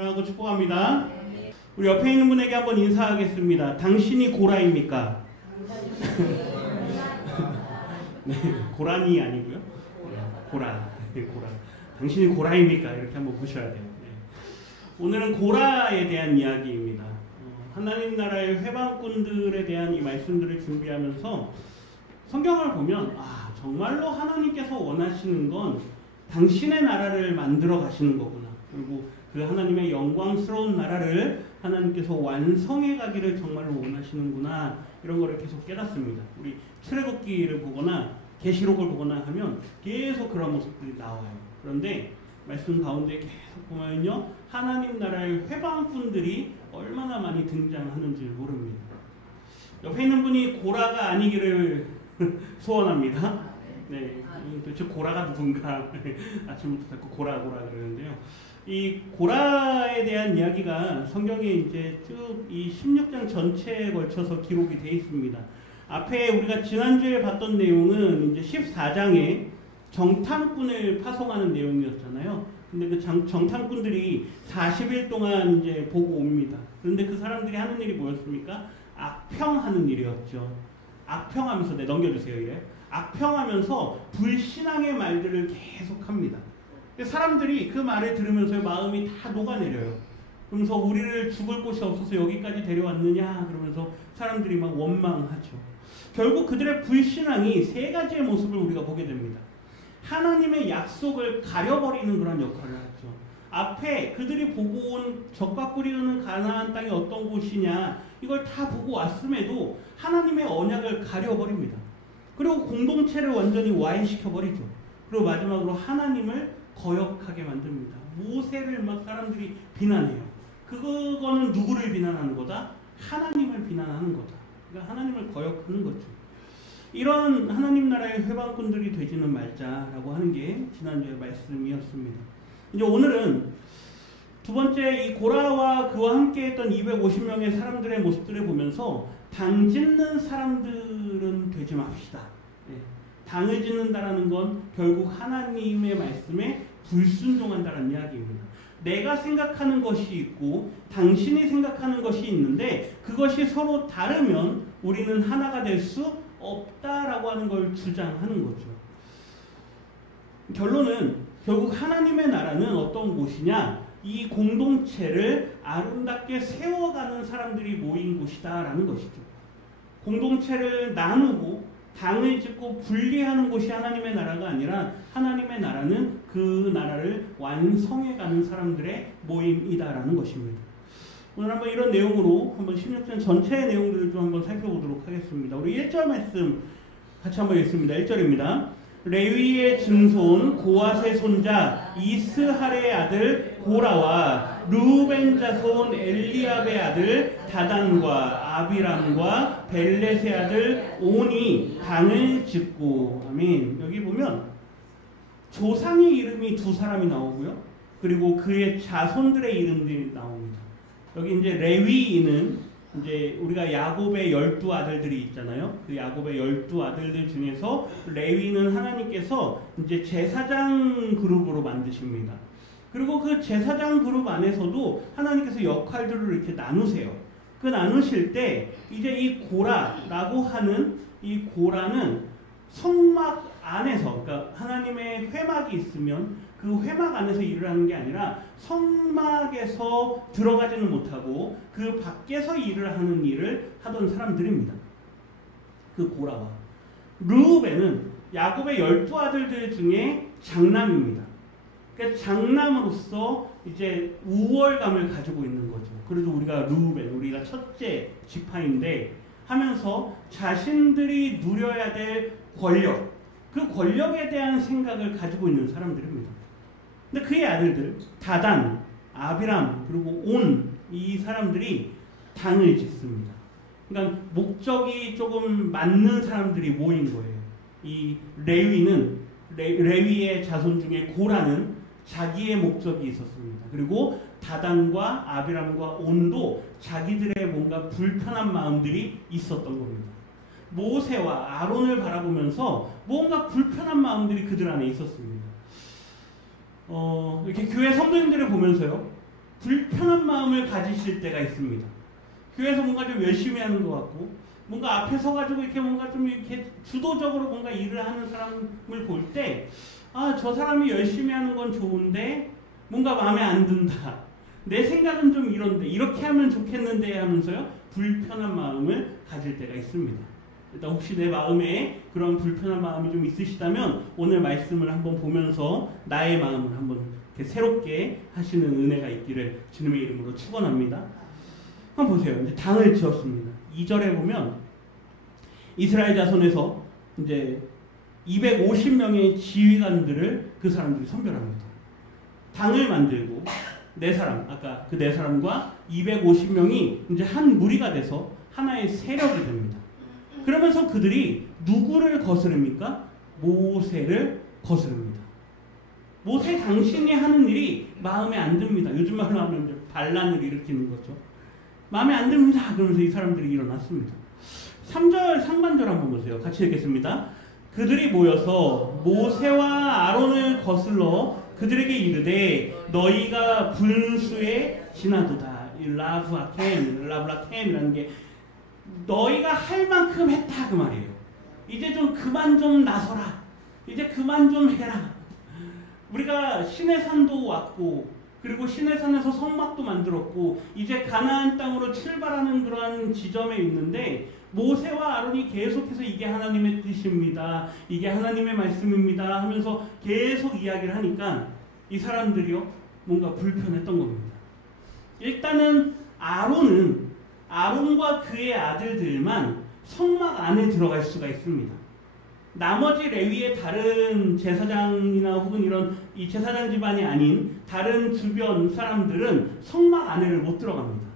사랑하고 축복합니다. 우리 옆에 있는 분에게 한번 인사하겠습니다. 당신이 고라입니까? 네, 고라니 아니고요. 고라. 고라. 당신이 고라입니까? 이렇게 한번 보셔야 돼요. 네. 오늘은 고라에 대한 이야기입니다. 하나님 나라의 회방꾼들에 대한 이 말씀들을 준비하면서 성경을 보면 정말로 하나님께서 원하시는 건 당신의 나라를 만들어 가시는 거구나. 그리고 그 하나님의 영광스러운 나라를 하나님께서 완성해 가기를 정말로 원하시는구나. 이런 거를 계속 깨닫습니다. 우리 출애굽기를 보거나 계시록을 보거나 하면 계속 그런 모습들이 나와요. 그런데 말씀 가운데 계속 보면요, 하나님 나라의 회방꾼들이 얼마나 많이 등장하는지 모릅니다. 옆에 있는 분이 고라가 아니기를 소원합니다. 네, 도대체 고라가 누군가 아침부터 자꾸 고라 그러는데요. 이 고라에 대한 이야기가 성경에 이제 쭉 이 16장 전체에 걸쳐서 기록이 되어 있습니다. 앞에 우리가 지난주에 봤던 내용은 이제 14장에 정탐꾼을 파송하는 내용이었잖아요. 근데 그 정탐꾼들이 40일 동안 이제 보고 옵니다. 그런데 그 사람들이 하는 일이 뭐였습니까? 악평하는 일이었죠. 악평하면서, 네, 넘겨주세요, 이래. 악평하면서 불신앙의 말들을 계속합니다. 사람들이 그 말을 들으면서 마음이 다 녹아내려요. 그러면서 우리를 죽을 곳이 없어서 여기까지 데려왔느냐 그러면서 사람들이 막 원망하죠. 결국 그들의 불신앙이 세 가지의 모습을 우리가 보게 됩니다. 하나님의 약속을 가려버리는 그런 역할을 하죠. 앞에 그들이 보고 온 적과 꿀이 흐르는 가나안 땅이 어떤 곳이냐 이걸 다 보고 왔음에도 하나님의 언약을 가려버립니다. 그리고 공동체를 완전히 와해시켜버리죠. 그리고 마지막으로 하나님을 거역하게 만듭니다. 모세를 막 사람들이 비난해요. 그거는 누구를 비난하는 거다? 하나님을 비난하는 거다. 그러니까 하나님을 거역하는 거죠. 이런 하나님 나라의 회방꾼들이 되지는 말자라고 하는 게 지난주의 말씀이었습니다. 이제 오늘은 두 번째 이 고라와 그와 함께했던 250명의 사람들의 모습들을 보면서 당 짓는 사람들은 되지 맙시다. 네. 당을 짓는다라는 건 결국 하나님의 말씀에 불순종한다는 이야기입니다. 내가 생각하는 것이 있고 당신이 생각하는 것이 있는데 그것이 서로 다르면 우리는 하나가 될 수 없다라고 하는 걸 주장하는 거죠. 결론은 결국 하나님의 나라는 어떤 곳이냐? 이 공동체를 아름답게 세워가는 사람들이 모인 곳이다라는 것이죠. 공동체를 나누고 당을 짓고 분리하는 곳이 하나님의 나라가 아니라 하나님의 나라는 그 나라를 완성해가는 사람들의 모임이다라는 것입니다. 오늘 한번 이런 내용으로 한번 16장 전체의 내용들을 좀 한번 살펴보도록 하겠습니다. 우리 1절 말씀 같이 한번 읽습니다. 1절입니다. 레위의 증손 고앗의 손자 이스할의 아들 고라와 르우벤 자손 엘리압의 아들 다단과 아비람과 벨렛의 아들 온이 당을 짓고, 아멘. 여기 보면 조상의 이름이 두 사람이 나오고요. 그리고 그의 자손들의 이름들이 나옵니다. 여기 이제 레위인은 이제 우리가 야곱의 12아들들이 있잖아요. 그 야곱의 12아들들 중에서 레위는 하나님께서 이제 제사장 그룹으로 만드십니다. 그리고 그 제사장 그룹 안에서도 하나님께서 역할들을 이렇게 나누세요. 그 나누실 때 이제 이 고라라고 하는 이 고라는 성막 안에서, 그러니까 하나님의 회막이 있으면 그 회막 안에서 일을 하는 게 아니라 성막에서 들어가지는 못하고 그 밖에서 일을 하는 일을 하던 사람들입니다. 그 고라와 르우벤은 야곱의 12아들들 중에 장남입니다. 그러니까 장남으로서 이제 우월감을 가지고 있는 거죠. 그래서 우리가 르우벤, 우리가 첫째 지파인데 하면서 자신들이 누려야 될 권력, 그 권력에 대한 생각을 가지고 있는 사람들입니다. 근데 그의 아들들 다단, 아비람, 그리고 온, 이 사람들이 당을 짓습니다. 그러니까 목적이 조금 맞는 사람들이 모인 거예요. 이 레위는 레위의 자손 중에 고라는 자기의 목적이 있었습니다. 그리고 다단과 아비람과 온도 자기들의 뭔가 불편한 마음들이 있었던 겁니다. 모세와 아론을 바라보면서 뭔가 불편한 마음들이 그들 안에 있었습니다. 이렇게 교회 성도님들을 보면서요, 불편한 마음을 가지실 때가 있습니다. 교회에서 뭔가 좀 열심히 하는 것 같고, 뭔가 앞에 서가지고 이렇게 뭔가 좀 이렇게 주도적으로 뭔가 일을 하는 사람을 볼 때, 아, 저 사람이 열심히 하는 건 좋은데, 뭔가 마음에 안 든다. 내 생각은 좀 이런데, 이렇게 하면 좋겠는데 하면서요, 불편한 마음을 가질 때가 있습니다. 일단 혹시 내 마음에 그런 불편한 마음이 좀 있으시다면, 오늘 말씀을 한번 보면서 나의 마음을 한번 이렇게 새롭게 하시는 은혜가 있기를 주님의 이름으로 축원합니다. 한번 보세요. 이제 당을 지었습니다. 2절에 보면 이스라엘 자손에서 이제 250명의 지휘관들을 그 사람들이 선별합니다. 당을 만들고 네 사람, 아까 그 네 사람과 250명이 이제 한 무리가 돼서 하나의 세력이 됩니다. 그러면서 그들이 누구를 거스릅니까? 모세를 거스릅니다. 모세 당신이 하는 일이 마음에 안 듭니다. 요즘 말로 하면 이제 반란을 일으키는 거죠. 마음에 안 듭니다. 그러면서 이 사람들이 일어났습니다. 3절 상반절 한번 보세요. 같이 읽겠습니다. 그들이 모여서 모세와 아론을 거슬러 그들에게 이르되 너희가 분수에 지나도다. 이 라브라켐이라는 게 너희가 할 만큼 했다 그 말이에요. 이제 좀 그만 좀 나서라. 이제 그만 좀 해라. 우리가 시내산도 왔고 그리고 시내산에서 성막도 만들었고 이제 가나안 땅으로 출발하는 그러한 지점에 있는데 모세와 아론이 계속해서 이게 하나님의 뜻입니다. 이게 하나님의 말씀입니다 하면서 계속 이야기를 하니까 이 사람들이요 뭔가 불편했던 겁니다. 일단은 아론과 그의 아들들만 성막 안에 들어갈 수가 있습니다. 나머지 레위의 다른 제사장이나 혹은 이런 이 제사장 집안이 아닌 다른 주변 사람들은 성막 안에를 못 들어갑니다.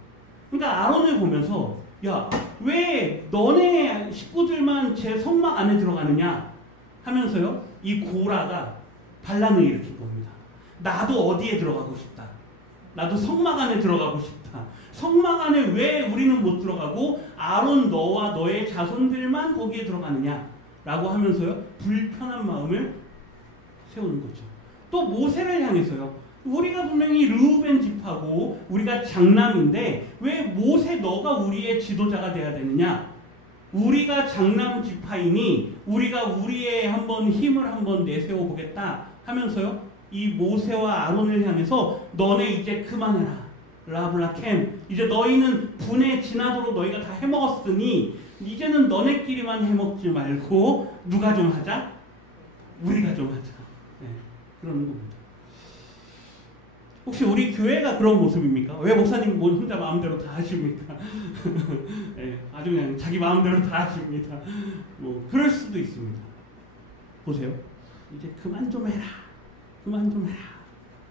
그러니까 아론을 보면서 야, 왜 너네 식구들만 제 성막 안에 들어가느냐 하면서요 이 고라가 반란을 일으킨 겁니다. 나도 어디에 들어가고 싶다. 나도 성막 안에 들어가고 싶다. 성막 안에 왜 우리는 못 들어가고 아론 너와 너의 자손들만 거기에 들어가느냐 라고 하면서요 불편한 마음을 세우는 거죠. 또 모세를 향해서요 우리가 분명히 르우벤 지파고 우리가 장남인데 왜 모세 너가 우리의 지도자가 돼야 되느냐. 우리가 장남 지파이니 우리가 우리의 한번 힘을 한번 내세워 보겠다 하면서요 이 모세와 아론을 향해서 너네 이제 그만해라. 라블라켐 이제 너희는 분에 지나도록 너희가 다 해먹었으니 이제는 너네끼리만 해먹지 말고 누가 좀 하자? 우리가 좀 하자. 네, 그러는 겁니다. 혹시 우리 교회가 그런 모습입니까? 왜 목사님 뭐 혼자 마음대로 다 하십니까? 네, 아주 그냥 자기 마음대로 다 하십니다. 뭐 그럴 수도 있습니다. 보세요. 이제 그만 좀 해라. 그만 좀 해라.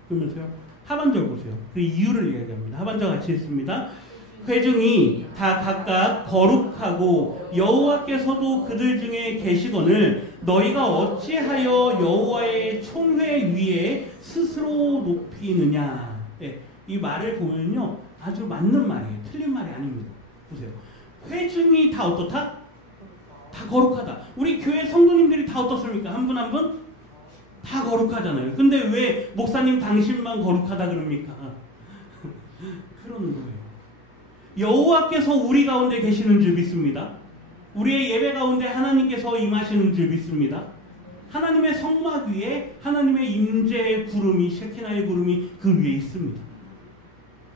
그러면서요. 하반절 보세요. 그 이유를 이야기합니다. 하반절 같이 읽습니다. 회중이 다 각각 거룩하고 여호와께서도 그들 중에 계시거늘 너희가 어찌하여 여호와의 총회 위에 스스로 높이느냐. 네, 이 말을 보면요 아주 맞는 말이에요. 틀린 말이 아닙니다. 보세요. 회중이 다 어떻다? 다 거룩하다. 우리 교회 성도님들이 다 어떻습니까? 한 분 한 분? 다 거룩하잖아요. 근데 왜 목사님 당신만 거룩하다 그럽니까? 그러는 거예요. 여호와께서 우리 가운데 계시는 줄 믿습니다. 우리의 예배 가운데 하나님께서 임하시는 줄 믿습니다. 하나님의 성막 위에 하나님의 임재의 구름이 셰키나의 구름이 그 위에 있습니다.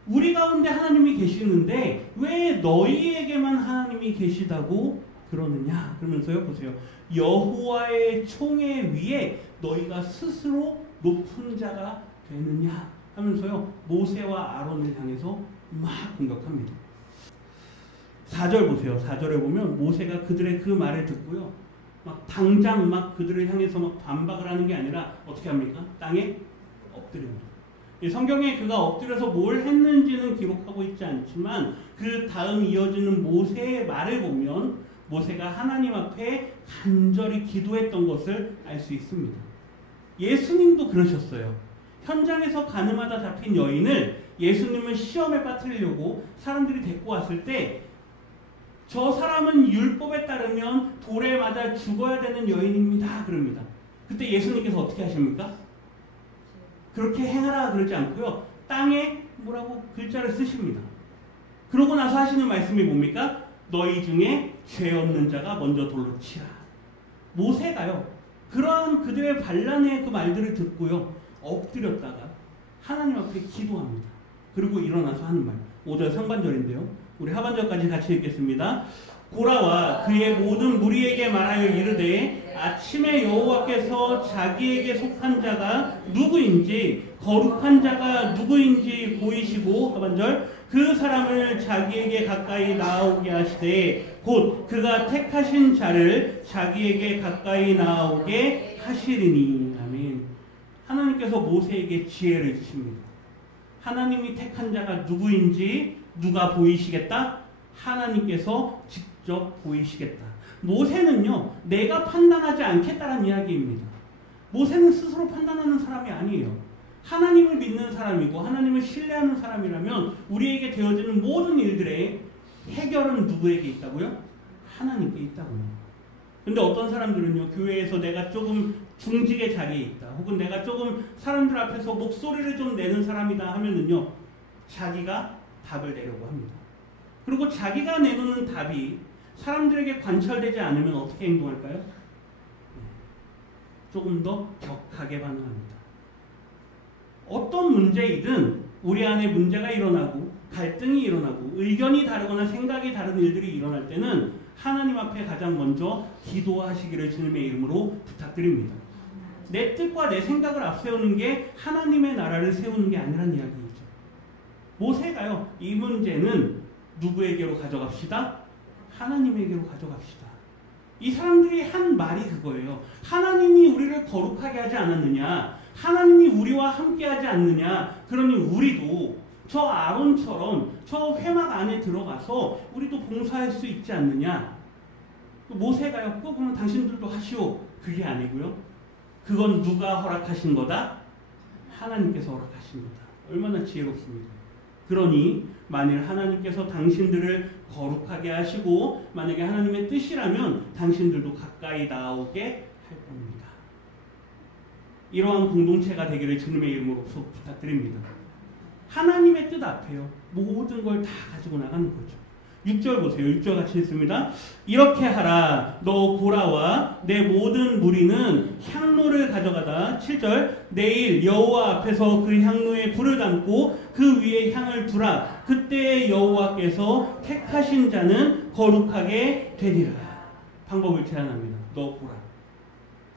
우리 가운데 하나님이 계시는데 왜 너희에게만 하나님이 계시다고 그러느냐 그러면서요 보세요. 여호와의 총회 위에 너희가 스스로 높은 자가 되느냐 하면서요 모세와 아론을 향해서 막 공격합니다. 4절 보세요. 4절에 보면 모세가 그들의 그 말을 듣고요 막 당장 막 그들을 향해서 막 반박을 하는 게 아니라 어떻게 합니까? 땅에 엎드립니다. 성경에 그가 엎드려서 뭘 했는지는 기록하고 있지 않지만 그 다음 이어지는 모세의 말을 보면 모세가 하나님 앞에 간절히 기도했던 것을 알 수 있습니다. 예수님도 그러셨어요. 현장에서 가늠하다 잡힌 여인을 예수님을 시험에 빠뜨리려고 사람들이 데리고 왔을 때 저 사람은 율법에 따르면 돌에 맞아 죽어야 되는 여인입니다. 그럽니다. 그때 예수님께서 어떻게 하십니까? 그렇게 행하라 그러지 않고요. 땅에 뭐라고 글자를 쓰십니다. 그러고 나서 하시는 말씀이 뭡니까? 너희 중에 죄 없는 자가 먼저 돌로 치라. 모세가요, 그러한 그들의 반란의 그 말들을 듣고요, 엎드렸다가 하나님 앞에 기도합니다. 그리고 일어나서 하는 말, 5절 상반절인데요. 우리 하반절까지 같이 읽겠습니다. 고라와 그의 모든 무리에게 말하여 이르되 아침에 여호와께서 자기에게 속한 자가 누구인지 거룩한 자가 누구인지 보이시고, 하반절, 그 사람을 자기에게 가까이 나오게 하시되 곧 그가 택하신 자를 자기에게 가까이 나오게 하시리니. 아멘. 하나님께서 모세에게 지혜를 주십니다. 하나님이 택한 자가 누구인지 누가 보이시겠다? 하나님께서 직접 보이시겠다. 모세는요, 내가 판단하지 않겠다는 이야기입니다. 모세는 스스로 판단하는 사람이 아니에요. 하나님을 믿는 사람이고 하나님을 신뢰하는 사람이라면 우리에게 되어지는 모든 일들의 해결은 누구에게 있다고요? 하나님께 있다고요. 근데 어떤 사람들은요, 교회에서 내가 조금 중직의 자리에 있다, 혹은 내가 조금 사람들 앞에서 목소리를 좀 내는 사람이다 하면은요, 자기가 답을 내려고 합니다. 그리고 자기가 내놓는 답이 사람들에게 관철되지 않으면 어떻게 행동할까요? 조금 더 격하게 반응합니다. 어떤 문제이든 우리 안에 문제가 일어나고 갈등이 일어나고 의견이 다르거나 생각이 다른 일들이 일어날 때는 하나님 앞에 가장 먼저 기도하시기를 주님의 이름으로 부탁드립니다. 내 뜻과 내 생각을 앞세우는 게 하나님의 나라를 세우는 게 아니란 이야기이죠. 모세가요, 이 문제는 누구에게로 가져갑시다? 하나님에게로 가져갑시다. 이 사람들이 한 말이 그거예요. 하나님이 우리를 거룩하게 하지 않았느냐? 하나님이 우리와 함께하지 않느냐? 그러니 우리도 저 아론처럼 저 회막 안에 들어가서 우리도 봉사할 수 있지 않느냐? 모세가요, 그러면 당신들도 하시오. 그게 아니고요. 그건 누가 허락하신 거다? 하나님께서 허락하신 거다. 얼마나 지혜롭습니까? 그러니 만일 하나님께서 당신들을 거룩하게 하시고 만약에 하나님의 뜻이라면 당신들도 가까이 나오게 할 겁니다. 이러한 공동체가 되기를 주님의 이름으로 부탁드립니다. 하나님의 뜻 앞에요, 모든 걸 다 가지고 나가는 거죠. 6절 보세요. 6절 같이 읽습니다. 이렇게 하라. 너 고라와 내 모든 무리는 향로를 가져가다. 7절. 내일 여호와 앞에서 그 향로에 불을 담고 그 위에 향을 두라. 그때 여호와께서 택하신 자는 거룩하게 되리라. 방법을 제안합니다. 너 고라,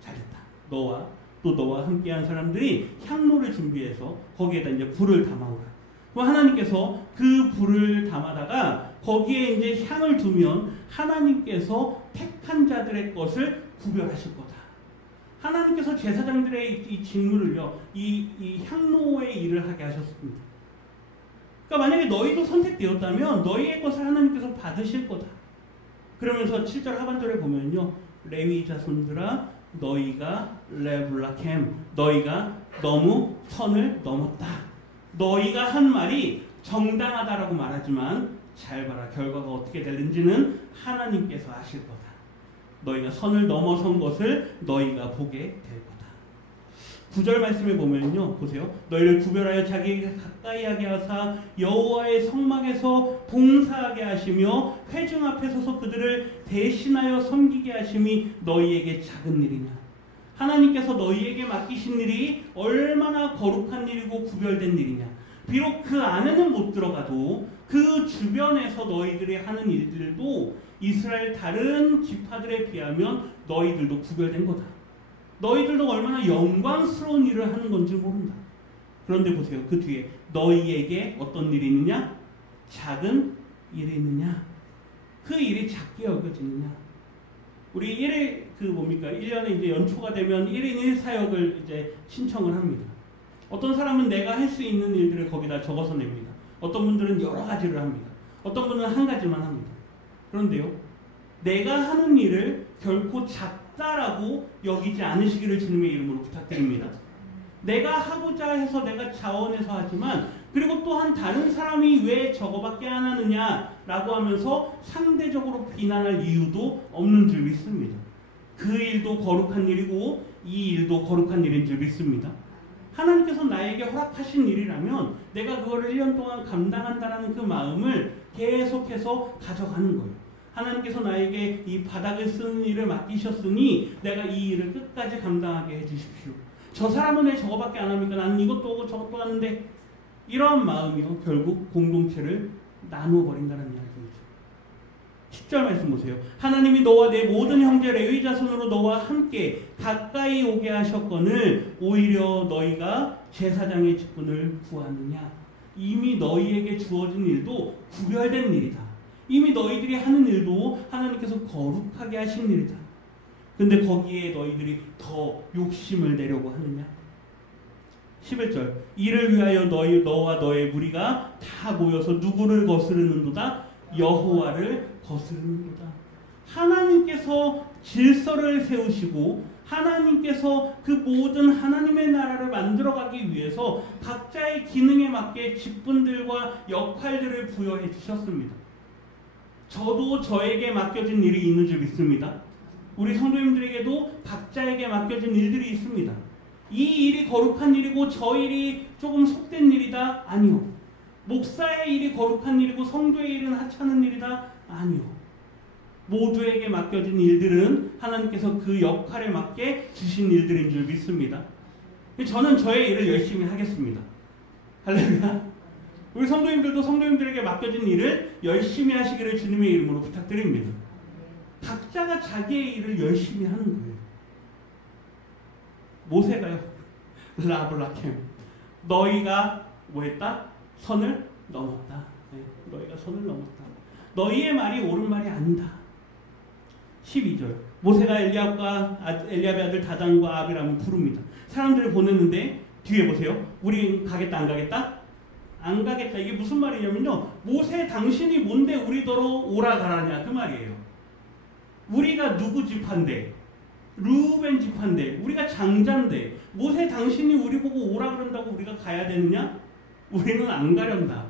잘했다. 너와 또 너와 함께한 사람들이 향로를 준비해서 거기에다 이제 불을 담아오라. 그럼 하나님께서 그 불을 담아다가 거기에 이제 향을 두면 하나님께서 택한 자들의 것을 구별하실 거다. 하나님께서 제사장들의 이 직무를요, 이 향로의 일을 하게 하셨습니다. 그러니까 만약에 너희도 선택되었다면 너희의 것을 하나님께서 받으실 거다. 그러면서 7절 하반절에 보면요, 레위 자손들아 너희가 레블라켐, 너희가 너무 선을 넘었다. 너희가 한 말이 정당하다라고 말하지만 잘 봐라, 결과가 어떻게 될는지는 하나님께서 아실 거다. 너희가 선을 넘어선 것을 너희가 보게 될 거다. 9절 말씀에 보면요, 보세요. 너희를 구별하여 자기에게 가까이 하게 하사 여호와의 성막에서 봉사하게 하시며 회중 앞에 서서 그들을 대신하여 섬기게 하심이 너희에게 작은 일이냐. 하나님께서 너희에게 맡기신 일이 얼마나 거룩한 일이고 구별된 일이냐. 비록 그 안에는 못 들어가도 그 주변에서 너희들이 하는 일들도 이스라엘 다른 지파들에 비하면 너희들도 구별된 거다. 너희들도 얼마나 영광스러운 일을 하는 건지 모른다. 그런데 보세요. 그 뒤에 너희에게 어떤 일이 있느냐? 작은 일이 있느냐? 그 일이 작게 여겨지느냐? 우리 1년에 이제 연초가 되면 1인 1사역을 이제 신청을 합니다. 어떤 사람은 내가 할 수 있는 일들을 거기다 적어서 냅니다. 어떤 분들은 여러 가지를 합니다. 어떤 분은 한 가지만 합니다. 그런데요, 내가 하는 일을 결코 작다라고 여기지 않으시기를 주님의 이름으로 부탁드립니다. 내가 하고자 해서 내가 자원해서 하지만, 그리고 또한 다른 사람이 왜 저거밖에 안 하느냐라고 하면서 상대적으로 비난할 이유도 없는 줄 믿습니다. 그 일도 거룩한 일이고 이 일도 거룩한 일인 줄 믿습니다. 하나님께서 나에게 허락하신 일이라면 내가 그거를 1년 동안 감당한다라는 그 마음을 계속해서 가져가는 거예요. 하나님께서 나에게 이 바닥을 쓰는 일을 맡기셨으니 내가 이 일을 끝까지 감당하게 해주십시오. 저 사람은 왜 저거밖에 안 합니까? 나는 이것도 하고 저것도 하는데. 이런 마음이요, 결국 공동체를 나눠버린다는 이야기입니다. 10절 말씀 보세요. 하나님이 너와 내 모든 형제 레위 자손으로 너와 함께 가까이 오게 하셨거늘 오히려 너희가 제사장의 직분을 구하느냐. 이미 너희에게 주어진 일도 구별된 일이다. 이미 너희들이 하는 일도 하나님께서 거룩하게 하신 일이다. 근데 거기에 너희들이 더 욕심을 내려고 하느냐. 11절 이를 위하여 너와 너의 무리가 다 모여서 누구를 거스르는도다? 여호와를 거스르는도다. 하나님께서 질서를 세우시고 하나님께서 그 모든 하나님의 나라를 만들어가기 위해서 각자의 기능에 맞게 직분들과 역할들을 부여해 주셨습니다. 저도 저에게 맡겨진 일이 있는 줄 믿습니다. 우리 성도님들에게도 각자에게 맡겨진 일들이 있습니다. 이 일이 거룩한 일이고 저 일이 조금 속된 일이다? 아니요. 목사의 일이 거룩한 일이고 성도의 일은 하찮은 일이다? 아니요. 모두에게 맡겨진 일들은 하나님께서 그 역할에 맞게 주신 일들인 줄 믿습니다. 저는 저의 일을 열심히 하겠습니다. 할렐루야. 우리 성도님들도 성도님들에게 맡겨진 일을 열심히 하시기를 주님의 이름으로 부탁드립니다. 각자가 자기의 일을 열심히 하는 거예요. 모세가요. 라브라켐. 너희가 뭐했다? 선을 넘었다. 네, 너희가 선을 넘었다. 너희의 말이 옳은 말이 아니다. 12절. 모세가 엘리압의 아들 다단과 아비람을 부릅니다. 사람들을 보냈는데 뒤에 보세요. 우리 가겠다 안 가겠다? 안 가겠다. 이게 무슨 말이냐면요. 모세 당신이 뭔데 우리더러 오라 가라냐 그 말이에요. 우리가 누구 지파인데? 르우벤 지파인데 우리가 장자인데 모세 당신이 우리 보고 오라 그런다고 우리가 가야 되느냐? 우리는 안 가련다.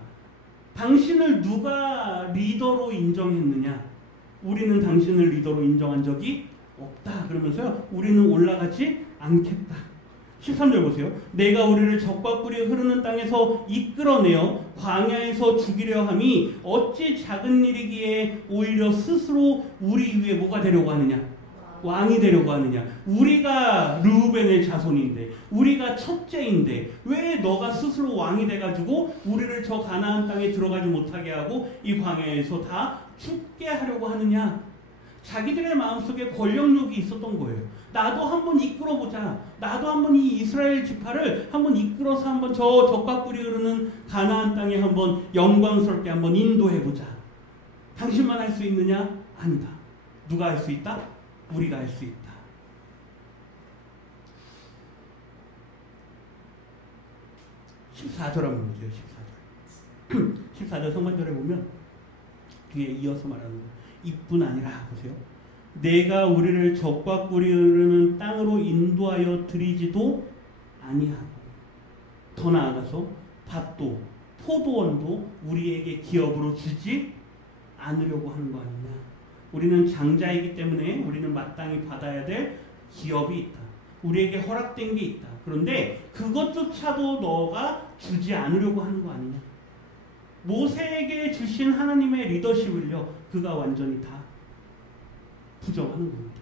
당신을 누가 리더로 인정했느냐? 우리는 당신을 리더로 인정한 적이 없다. 그러면서요. 우리는 올라가지 않겠다. 13절 보세요. 내가 우리를 적과 꿀이 흐르는 땅에서 이끌어내어 광야에서 죽이려 함이 어찌 작은 일이기에 오히려 스스로 우리 위에 뭐가 되려고 하느냐? 왕이 되려고 하느냐? 우리가 르우벤의 자손인데 우리가 첫째인데 왜 너가 스스로 왕이 돼가지고 우리를 저 가나안 땅에 들어가지 못하게 하고 이 광야에서 다 죽게 하려고 하느냐? 자기들의 마음속에 권력욕이 있었던 거예요. 나도 한번 이끌어보자. 나도 한번 이 이스라엘 지파를 한번 이끌어서 한번 저 적과 꿀이 흐르는 가나안 땅에 한번 영광스럽게 한번 인도해보자. 당신만 할 수 있느냐? 아니다. 누가 할 수 있다? 우리가 할 수 있다. 14절 한번 보세요. 14절. 14절 성반절에 보면 뒤에 이어서 말하는 거. 이뿐 아니라 보세요. 내가 우리를 적과 꿀이 흐르는 땅으로 인도하여 드리지도 아니하고 더 나아가서 밭도 포도원도 우리에게 기업으로 주지 않으려고 하는 거 아니냐. 우리는 장자이기 때문에 우리는 마땅히 받아야 될 기업이 있다. 우리에게 허락된 게 있다. 그런데 그것조차도 너가 주지 않으려고 하는 거 아니냐. 모세에게 주신 하나님의 리더십을요. 그가 완전히 다 부정하는 겁니다.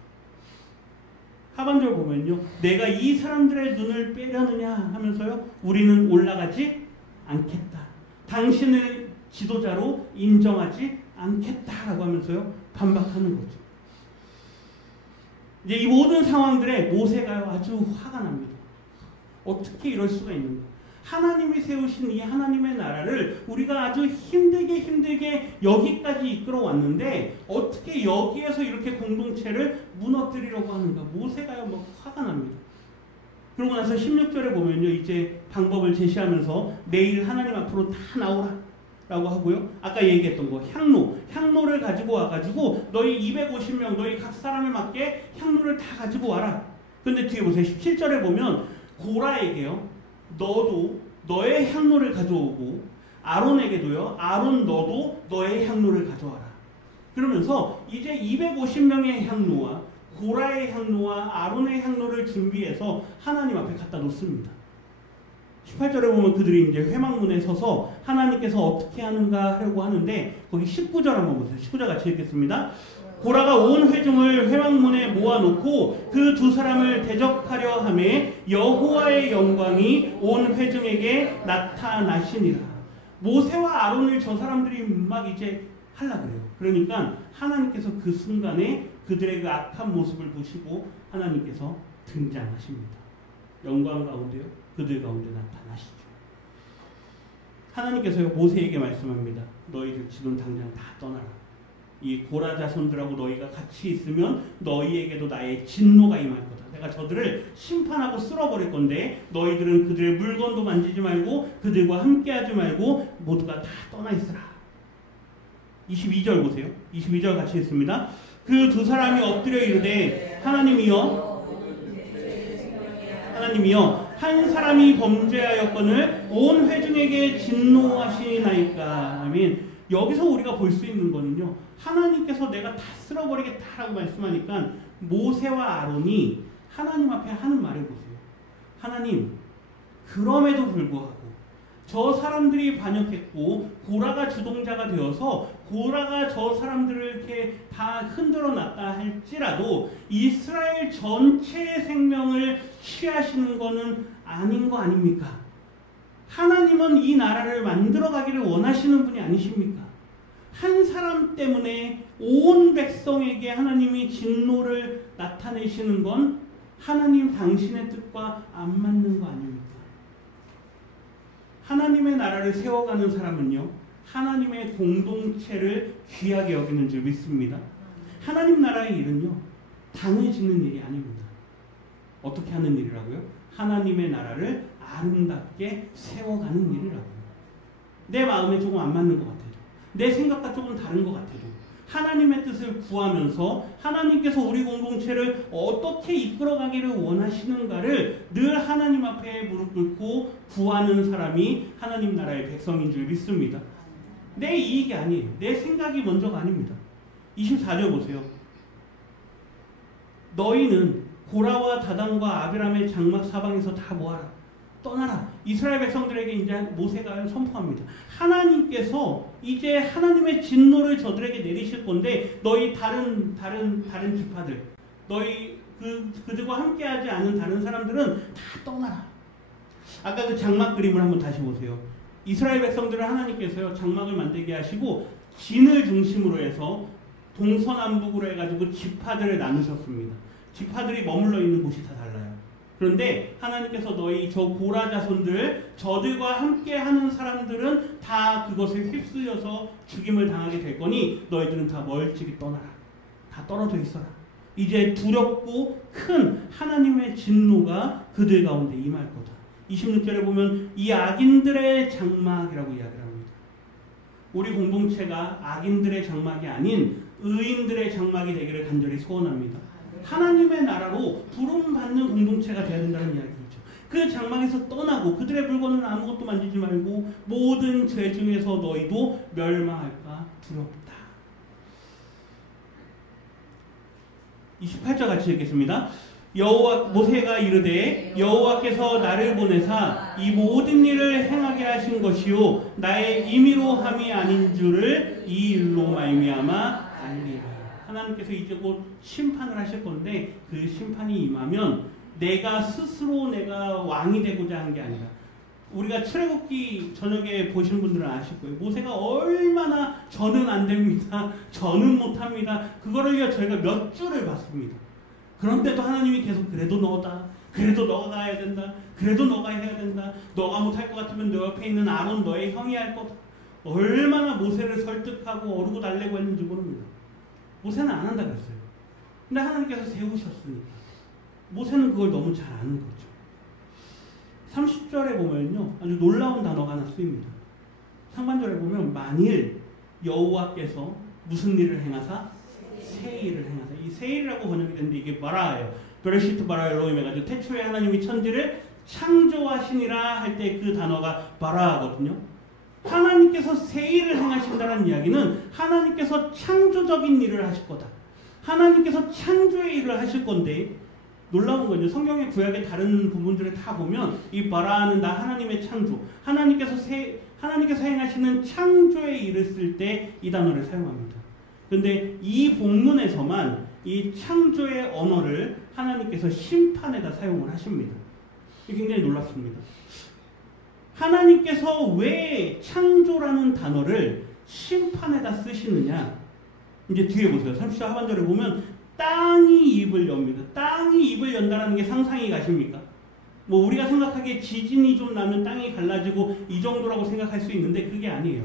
하반절 보면요. 내가 이 사람들의 눈을 빼려느냐 하면서요. 우리는 올라가지 않겠다. 당신을 지도자로 인정하지 않겠다라고 하면서요. 반박하는 거죠. 이제 이 모든 상황들에 모세가요. 아주 화가 납니다. 어떻게 이럴 수가 있는가. 하나님이 세우신 이 하나님의 나라를 우리가 아주 힘들게 여기까지 이끌어 왔는데 어떻게 여기에서 이렇게 공동체를 무너뜨리려고 하는가. 모세가요 뭐 화가 납니다. 그러고 나서 16절에 보면요. 이제 방법을 제시하면서 내일 하나님 앞으로 다 나오라 라고 하고요. 아까 얘기했던 거 향로를 가지고 와가지고 너희 250명 너희 각 사람에 맞게 향로를 다 가지고 와라. 근데 뒤에 보세요. 17절에 보면 고라에게요. 너도 너의 향로를 가져오고 아론에게도요. 아론 너도 너의 향로를 가져와라. 그러면서 이제 250명의 향로와 고라의 향로와 아론의 향로를 준비해서 하나님 앞에 갖다 놓습니다. 18절에 보면 그들이 이제 회막문에 서서 하나님께서 어떻게 하는가 하려고 하는데 거기 19절 한번 보세요. 19절 같이 읽겠습니다. 고라가 온 회중을 회막문에 모아놓고 그 두 사람을 대적하려 하매 여호와의 영광이 온 회중에게 나타나시니라. 모세와 아론을 저 사람들이 막 이제 하려고 그래요. 그러니까 하나님께서 그 순간에 그들의 그 악한 모습을 보시고 하나님께서 등장하십니다. 영광 가운데요, 그들 가운데 나타나시죠. 하나님께서요 모세에게 말씀합니다. 너희들 지금 당장 다 떠나라. 이 고라 자손들하고 너희가 같이 있으면 너희에게도 나의 진노가 임할 거다. 내가 저들을 심판하고 쓸어버릴 건데 너희들은 그들의 물건도 만지지 말고 그들과 함께하지 말고 모두가 다 떠나 있으라. 22절 보세요. 22절 같이 읽습니다. 그 두 사람이 엎드려 이르되 하나님이여 한 사람이 범죄하였거늘 온 회중에게 진노하시나이까. 아멘. 여기서 우리가 볼 수 있는 거는요, 하나님께서 내가 다 쓸어버리겠다라고 말씀하니까 모세와 아론이 하나님 앞에 하는 말을 보세요. 하나님, 그럼에도 불구하고 저 사람들이 반역했고 고라가 주동자가 되어서 고라가 저 사람들을 이렇게 다 흔들어 놨다 할지라도 이스라엘 전체의 생명을 취하시는 것은 아닌 거 아닙니까? 하나님은 이 나라를 만들어 가기를 원하시는 분이 아니십니까? 한 사람 때문에 온 백성에게 하나님이 진노를 나타내시는 건 하나님 당신의 뜻과 안 맞는 거 아닙니까? 하나님의 나라를 세워가는 사람은요, 하나님의 공동체를 귀하게 여기는 줄 믿습니다. 하나님 나라의 일은요, 당해지는 일이 아닙니다. 어떻게 하는 일이라고요? 하나님의 나라를 아름답게 세워가는 일이라고요. 내 마음에 조금 안 맞는 것 같아도, 내 생각과 조금 다른 것 같아도 하나님의 뜻을 구하면서 하나님께서 우리 공동체를 어떻게 이끌어가기를 원하시는가를 늘 하나님 앞에 무릎 꿇고 구하는 사람이 하나님 나라의 백성인 줄 믿습니다. 내 이익이 아니에요. 내 생각이 먼저가 아닙니다. 24절 보세요. 너희는 고라와 다단과 아비람의 장막 사방에서 다 모아라. 떠나라. 이스라엘 백성들에게 이제 모세가 선포합니다. 하나님께서 이제 하나님의 진노를 저들에게 내리실 건데 너희 다른 지파들, 너희 그들과 함께하지 않은 다른 사람들은 다 떠나라. 아까 그 장막 그림을 한번 다시 보세요. 이스라엘 백성들을 하나님께서요 장막을 만들게 하시고 진을 중심으로 해서 동서남북으로 해가지고 지파들을 나누셨습니다. 지파들이 머물러 있는 곳이 다 달라요. 그런데 하나님께서 너희 저 고라 자손들, 저들과 함께하는 사람들은 다 그것에 휩쓸려서 죽임을 당하게 될 거니 너희들은 다 멀찍이 떠나라. 다 떨어져 있어라. 이제 두렵고 큰 하나님의 진노가 그들 가운데 임할 거다. 26절에 보면 이 악인들의 장막이라고 이야기를 합니다. 우리 공동체가 악인들의 장막이 아닌 의인들의 장막이 되기를 간절히 소원합니다. 하나님의 나라로 부름받는 공동체가 되어야 된다는 이야기죠. 그 장막에서 떠나고 그들의 물건은 아무것도 만지지 말고 모든 죄 중에서 너희도 멸망할까 두렵다. 28절 같이 읽겠습니다. 모세가 이르되 여호와께서 나를 보내사 이 모든 일을 행하게 하신 것이요 나의 임의로 함이 아닌 줄을 이 일로 말미암아 알리라. 하나님께서 이제 곧 심판을 하실 건데 그 심판이 임하면 내가 스스로 내가 왕이 되고자 한 게 아니라, 우리가 출애굽기 저녁에 보신 분들은 아실 거예요. 모세가 얼마나 저는 안 됩니다. 저는 못합니다. 그거를요 저희가 몇 주를 봤습니다. 그런데도 하나님이 계속 그래도 너다. 그래도 너가 가야 된다. 그래도 너가 해야 된다. 너가 못할 것 같으면 너 옆에 있는 아론 너의 형이 할 거다. 얼마나 모세를 설득하고 어르고 달래고 했는지 모릅니다. 모세는 안 한다 그랬어요. 근데 하나님께서 세우셨으니까 모세는 그걸 너무 잘 아는 거죠. 30절에 보면요 아주 놀라운 단어가 하나 쓰입니다. 상반절에 보면 만일 여호와께서 무슨 일을 행하사? 새 일을 행하사. 이 새 일이라고 번역이 되는데 이게 바라예요. 베레시트 바라 엘로힘 해가지고 태초에 하나님이 천지를 창조하시니라 할 때 그 단어가 바라거든요. 하나님께서 새 일을 행하신다는 이야기는 하나님께서 창조적인 일을 하실 거다. 하나님께서 창조의 일을 하실 건데 놀라운 건요. 성경의 구약의 다른 부분들을 다 보면 이 바라는 나 하나님의 창조, 하나님께서 행하시는 창조의 일을 쓸 때 이 단어를 사용합니다. 그런데 이 본문에서만 이 창조의 언어를 하나님께서 심판에다 사용을 하십니다. 굉장히 놀랍습니다. 하나님께서 왜 창조라는 단어를 심판에다 쓰시느냐? 이제 뒤에 보세요. 30절 하반절에 보면 땅이 입을 엽니다. 땅이 입을 연다라는 게 상상이 가십니까? 뭐 우리가 생각하기에 지진이 좀 나면 땅이 갈라지고 이 정도라고 생각할 수 있는데 그게 아니에요.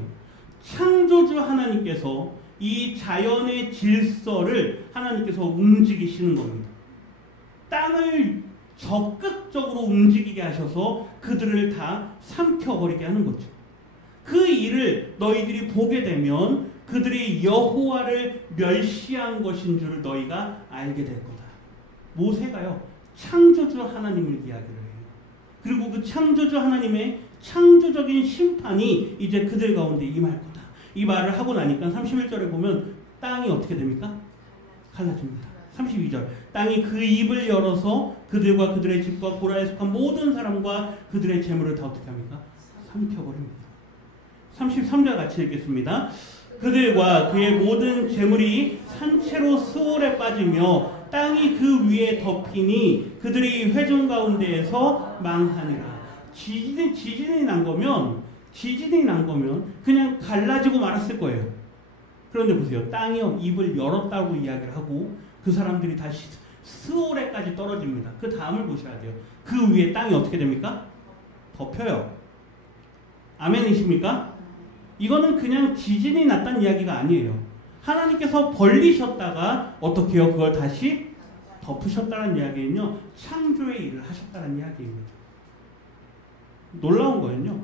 창조주 하나님께서 이 자연의 질서를 하나님께서 움직이시는 겁니다. 땅을 적극적으로 움직이게 하셔서 그들을 다 삼켜버리게 하는 거죠. 그 일을 너희들이 보게 되면 그들이 여호와를 멸시한 것인 줄 너희가 알게 될 거다. 모세가요, 창조주 하나님을 이야기를 해요. 그리고 그 창조주 하나님의 창조적인 심판이 이제 그들 가운데 임할 거다. 이 말을 하고 나니까 31절에 보면 땅이 어떻게 됩니까? 갈라집니다. 32절 땅이 그 입을 열어서 그들과 그들의 집과 고라에 속한 모든 사람과 그들의 재물을 다 어떻게 합니까? 삼켜버립니다. 33절 같이 읽겠습니다. 그들과 그의 모든 재물이 산채로 스올에 빠지며 땅이 그 위에 덮이니 그들이 회중 가운데에서 망하니라. 지진이 난 거면 그냥 갈라지고 말았을 거예요. 그런데 보세요. 땅이 입을 열었다고 이야기를 하고 그 사람들이 다시 스올에까지 떨어집니다. 그 다음을 보셔야 돼요. 그 위에 땅이 어떻게 됩니까? 덮여요. 아멘이십니까? 이거는 그냥 지진이 났다는 이야기가 아니에요. 하나님께서 벌리셨다가 어떻게 해요? 그걸 다시 덮으셨다는 이야기는요. 창조의 일을 하셨다는 이야기입니다. 놀라운 거는요.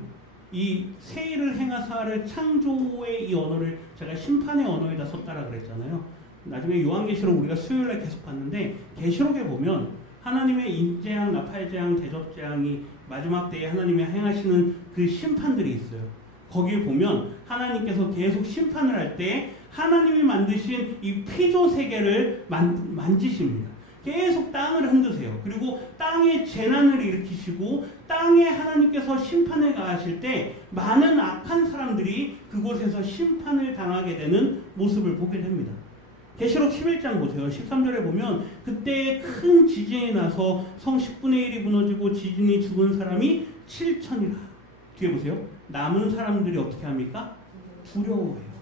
이 새 일을 행하사를 창조의 이 언어를 제가 심판의 언어에다 썼다라 그랬잖아요. 나중에 요한계시록 우리가 수요일에 계속 봤는데 계시록에 보면 하나님의 인재앙, 나팔재앙, 대접재앙이 마지막 때에 하나님이 행하시는 그 심판들이 있어요. 거기에 보면 하나님께서 계속 심판을 할 때 하나님이 만드신 이 피조 세계를 만지십니다. 계속 땅을 흔드세요. 그리고 땅에 재난을 일으키시고 땅에 하나님께서 심판을 가하실 때 많은 악한 사람들이 그곳에서 심판을 당하게 되는 모습을 보게 됩니다. 계시록 11장 보세요. 13절에 보면 그때 큰 지진이 나서 성 10분의 1이 무너지고 지진이 죽은 사람이 7천이라. 뒤에 보세요. 남은 사람들이 어떻게 합니까? 두려워해요.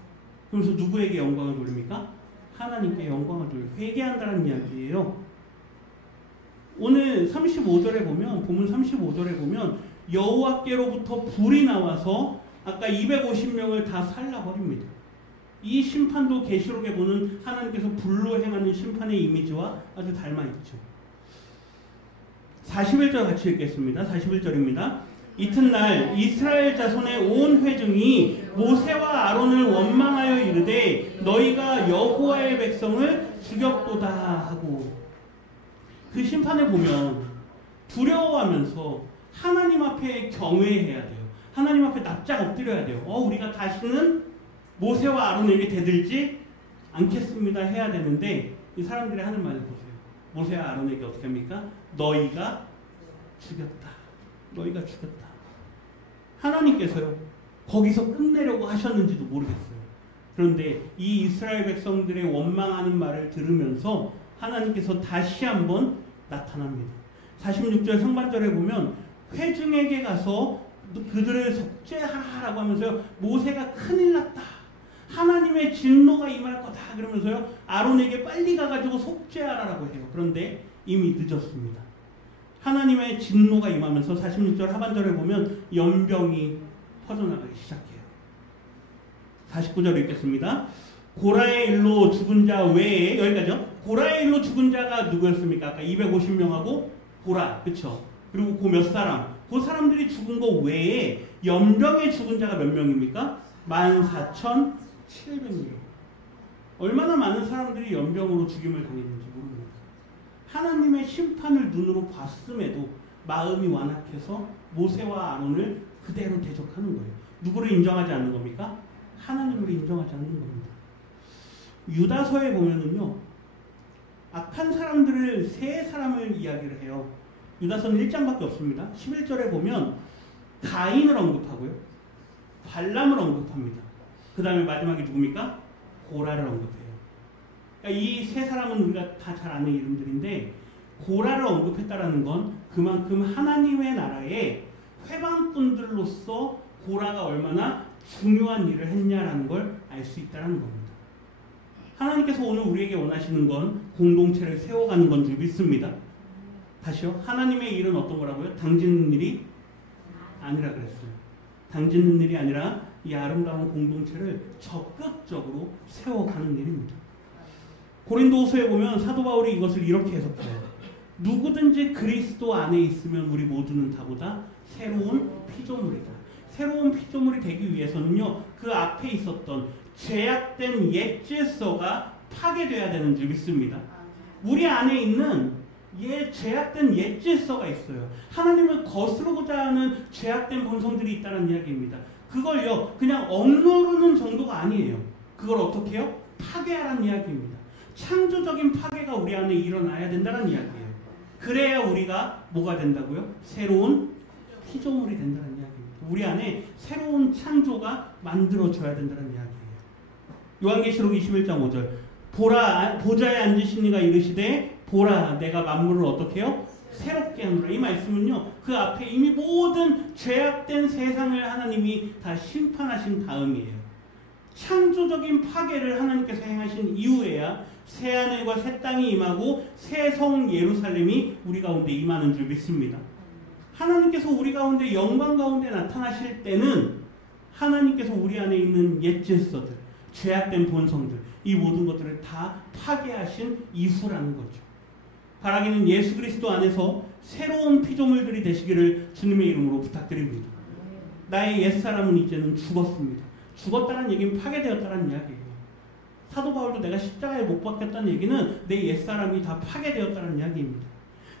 그래서 누구에게 영광을 돌립니까? 하나님께 영광을 돌려 회개한다는 이야기예요. 오늘 35절에 보면 본문 35절에 보면 여호와께로부터 불이 나와서 아까 250명을 다 살라버립니다. 이 심판도 계시록에 보는 하나님께서 불로 행하는 심판의 이미지와 아주 닮아있죠. 41절 같이 읽겠습니다. 41절입니다. 이튿날 이스라엘 자손의 온 회중이 모세와 아론을 원망하여 이르되 너희가 여호와의 백성을 죽였도다 하고. 그 심판을 보면 두려워하면서 하나님 앞에 경외해야 돼요. 하나님 앞에 납작 엎드려야 돼요. 우리가 다시는 모세와 아론에게 대들지 않겠습니다 해야 되는데 이 사람들이 하는 말을 보세요. 모세와 아론에게 어떻게 합니까? 너희가 죽였다. 너희가 죽였다. 하나님께서요. 거기서 끝내려고 하셨는지도 모르겠어요. 그런데 이 이스라엘 백성들의 원망하는 말을 들으면서 하나님께서 다시 한번 나타납니다. 46절 상반절에 보면 회중에게 가서 그들을 속죄하라고 하면서요. 모세가 큰일 났다. 하나님의 진노가 임할 거다. 그러면서요. 아론에게 빨리 가가지고 속죄하라고 해요. 그런데 이미 늦었습니다. 하나님의 진노가 임하면서 46절 하반절에 보면 연병이 퍼져나가기 시작해요. 49절 읽겠습니다. 고라의 일로 죽은 자 외에 여기까지요. 고라의 일로 죽은 자가 누구였습니까? 아까 250명하고 고라, 그쵸? 그리고 그 몇 사람, 그 사람들이 죽은 거 외에 연병에 죽은 자가 몇 명입니까? 14,700명. 얼마나 많은 사람들이 연병으로 죽임을 당했는지 모릅니다. 하나님의 심판을 눈으로 봤음에도 마음이 완악해서 모세와 아론을 그대로 대적하는 거예요. 누구를 인정하지 않는 겁니까? 하나님을 인정하지 않는 겁니다. 유다서에 보면은요, 악한 사람들을 세 사람을 이야기를 해요. 유다서는 1장밖에 없습니다. 11절에 보면 가인을 언급하고요. 발람을 언급합니다. 그 다음에 마지막에 누굽니까? 고라를 언급해요. 그러니까 이 세 사람은 우리가 다 잘 아는 이름들인데 고라를 언급했다라는 건 그만큼 하나님의 나라의 회방꾼들로서 고라가 얼마나 중요한 일을 했냐라는 걸 알 수 있다는 겁니다. 하나님께서 오늘 우리에게 원하시는 건 공동체를 세워가는 건 줄 믿습니다. 다시요. 하나님의 일은 어떤 거라고요? 당짓는 일이 아니라 그랬어요. 당짓는 일이 아니라 이 아름다운 공동체를 적극적으로 세워가는 일입니다. 고린도후서에 보면 사도 바울이 이것을 이렇게 해석해요. 누구든지 그리스도 안에 있으면 우리 모두는 다보다 새로운 피조물이다. 새로운 피조물이 되기 위해서는요, 그 앞에 있었던 죄악된 옛 질서가 파괴돼야 되는 줄 믿습니다. 우리 안에 있는 죄악된 옛 질서가 있어요. 하나님을 거스르고자 하는 죄악된 본성들이 있다는 이야기입니다. 그걸요, 그냥 억누르는 정도가 아니에요. 그걸 어떻게 해요? 파괴하라는 이야기입니다. 창조적인 파괴가 우리 안에 일어나야 된다는 이야기예요. 그래야 우리가 뭐가 된다고요? 새로운 피조물이 된다는 이야기입니다. 우리 안에 새로운 창조가 만들어져야 된다는 이야기예요. 요한계시록 21장 5절 보라 보좌에 앉으신 이가 이르시되 보라 내가 만물을 어떻게 해요? 새롭게 하노라. 이 말씀은요, 그 앞에 이미 모든 죄악된 세상을 하나님이 다 심판하신 다음이에요. 창조적인 파괴를 하나님께서 행하신 이후에야 새하늘과 새 땅이 임하고 새 성 예루살렘이 우리 가운데 임하는 줄 믿습니다. 하나님께서 우리 가운데 영광 가운데 나타나실 때는 하나님께서 우리 안에 있는 옛 질서들, 죄악된 본성들, 이 모든 것들을 다 파괴하신 이후라는 거죠. 바라기는 예수 그리스도 안에서 새로운 피조물들이 되시기를 주님의 이름으로 부탁드립니다. 나의 옛사람은 이제는 죽었습니다. 죽었다는 얘기는 파괴되었다는 이야기예요. 사도 바울도 내가 십자가에 못 박혔다는 얘기는 내 옛사람이 다 파괴되었다는 이야기입니다.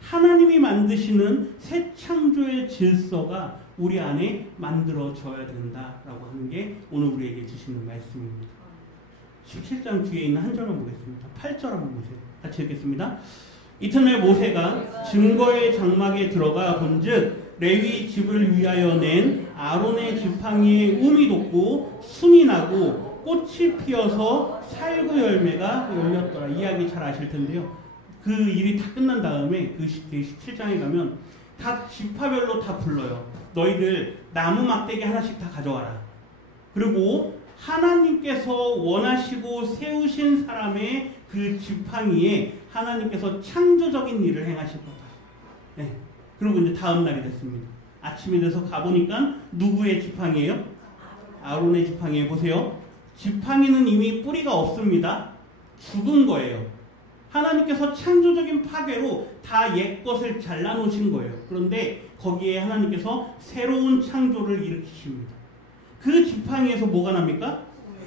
하나님이 만드시는 새 창조의 질서가 우리 안에 만들어져야 된다라고 하는 게 오늘 우리에게 주시는 말씀입니다. 17장 뒤에 있는 한 절만 보겠습니다. 8절 한번 보세요. 같이 읽겠습니다. 이튿날 모세가 증거의 장막에 들어가 본즉 레위 집을 위하여 낸 아론의 지팡이에 움이 돋고 순이 나고 꽃이 피어서 살구 열매가 열렸더라. 이야기 잘 아실 텐데요. 그 일이 다 끝난 다음에 그 17장에 가면 각 지파별로 다 불러요. 너희들 나무 막대기 하나씩 다 가져와라. 그리고 하나님께서 원하시고 세우신 사람의 그 지팡이에 하나님께서 창조적인 일을 행하실 거다. 네. 그리고 이제 다음 날이 됐습니다. 아침이 돼서 가보니까 누구의 지팡이에요? 아론의 지팡이에 보세요. 지팡이는 이미 뿌리가 없습니다. 죽은 거예요. 하나님께서 창조적인 파괴로 다 옛 것을 잘라놓으신 거예요. 그런데 거기에 하나님께서 새로운 창조를 일으키십니다. 그 지팡이에서 뭐가 납니까?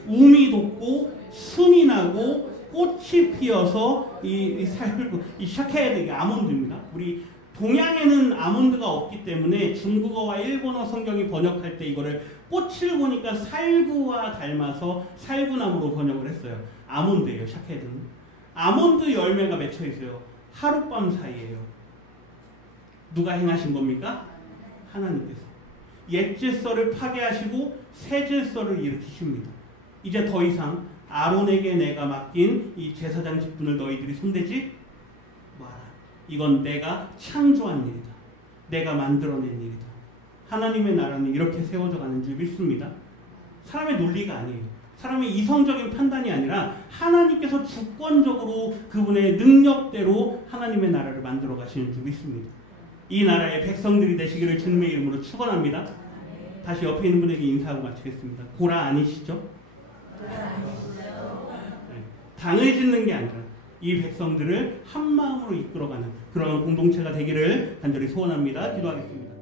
움이 돋고 순이 나고 꽃이 피어서 이 샤케드, 이게 아몬드입니다. 우리 동양에는 아몬드가 없기 때문에 중국어와 일본어 성경이 번역할 때 이거를 꽃을 보니까 살구와 닮아서 살구나무로 번역을 했어요. 아몬드예요, 샤케드는. 아몬드 열매가 맺혀 있어요. 하룻밤 사이에요. 누가 행하신 겁니까? 하나님께서. 옛 질서를 파괴하시고 새 질서를 일으키십니다. 이제 더 이상 아론에게 내가 맡긴 이 제사장 직분을 너희들이 손대지 마라. 이건 내가 창조한 일이다. 내가 만들어낸 일이다. 하나님의 나라는 이렇게 세워져 가는 줄 믿습니다. 사람의 논리가 아니에요. 사람의 이성적인 판단이 아니라 하나님께서 주권적으로 그분의 능력대로 하나님의 나라를 만들어 가시는 줄 믿습니다. 이 나라의 백성들이 되시기를 주님의 이름으로 축원합니다. 다시 옆에 있는 분에게 인사하고 마치겠습니다. 고라 아니시죠? 네. 당을 짓는 게 아니라 이 백성들을 한 마음으로 이끌어가는 그런 공동체가 되기를 간절히 소원합니다. 기도하겠습니다.